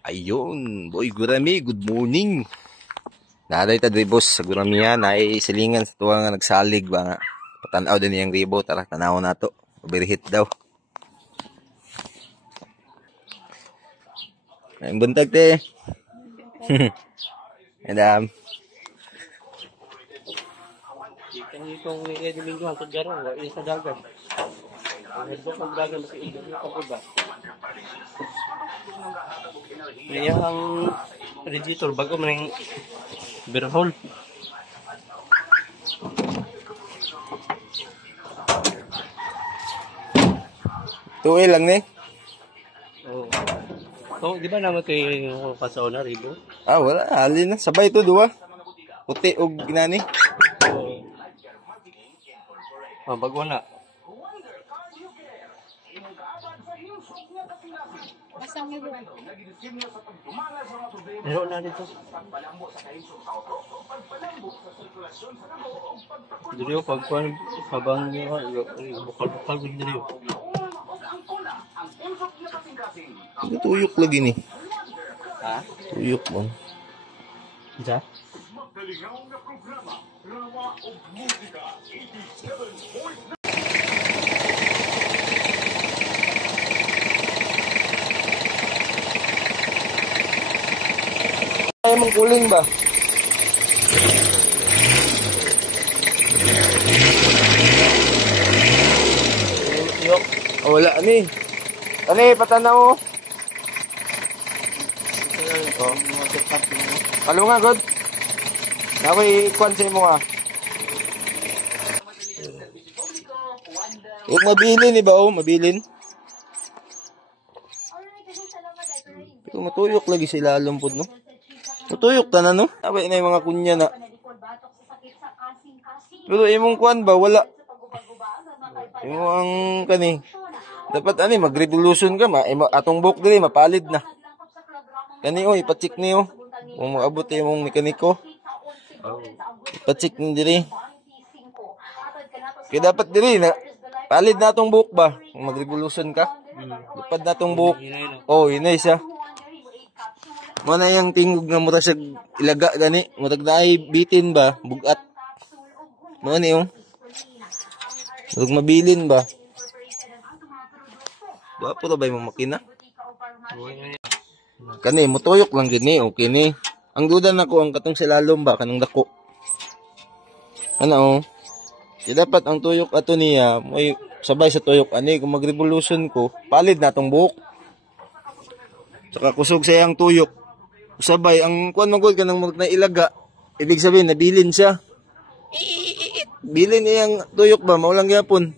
Ayun, boy gurami, good morning. Naday ta diri boss sa guramihan ay silingan sa tuwa nga nagsalig ba nga. Patanaw din yang ribo, tara tanaw nato. Overhit daw. Ay buntag te. Madam. Itong Domingo ang kagaro, isa dagat. Ito kung dagat sa Indo ko ba. Kaya ang radiator bago man yung berhol. Tuwi lang ni. Oh. Oh, di ba naman kayo kasaw na ribo? Ah, wala. Halin na. Sabay to, duwa. Puti o ginani. Oh, bago na. Meron na dito. Dito pagkuhan habang bukal-bukal dito. Tuyok lagi ni. Ha? Tuyok mo. Isa? Ay mong kuling ba? Yok. Oh, wala ni. Ani patanaw. Oh. Kalo nga god. Nakoy kwan sa imo ah. Huwag mabilin ni ba oh, mabilin. Pero matuyok lagi sila lumpod no. Matuyok tanan no. Abay na yung mga kunya na. Pero imong kwan ba wala. Imong kani. Dapat ani mag-revolution ka atong book dili mapalid na. Kani oy ipa-check niyo. Kung maabot imong mekaniko. Ipa-check ni diri. Kaya dapat diri na palid na atong book ba? Kung mag-revolution ka. Dapat na atong book. Oh, inay siya. Mo na yang tingog nga mura sa ilaga gani, murag naay bitin ba, bugat. Mo ni yung. Murag mabilin ba? Wapo ra ba yung makina? Kani motuyok lang gini, okay ni. Ang duda nako ang katong silalom ba kanang dako. Ano? Di dapat ang tuyok ato niya, may sabay sa tuyok ani kung mag-revolution ko, palid na tong buhok. Saka kusog sa yang tuyok. Sabay ang kuan magod kanang na ilaga. Ibig sabihin nabilin siya. Bilin iyang tuyok ba maulang gyapon.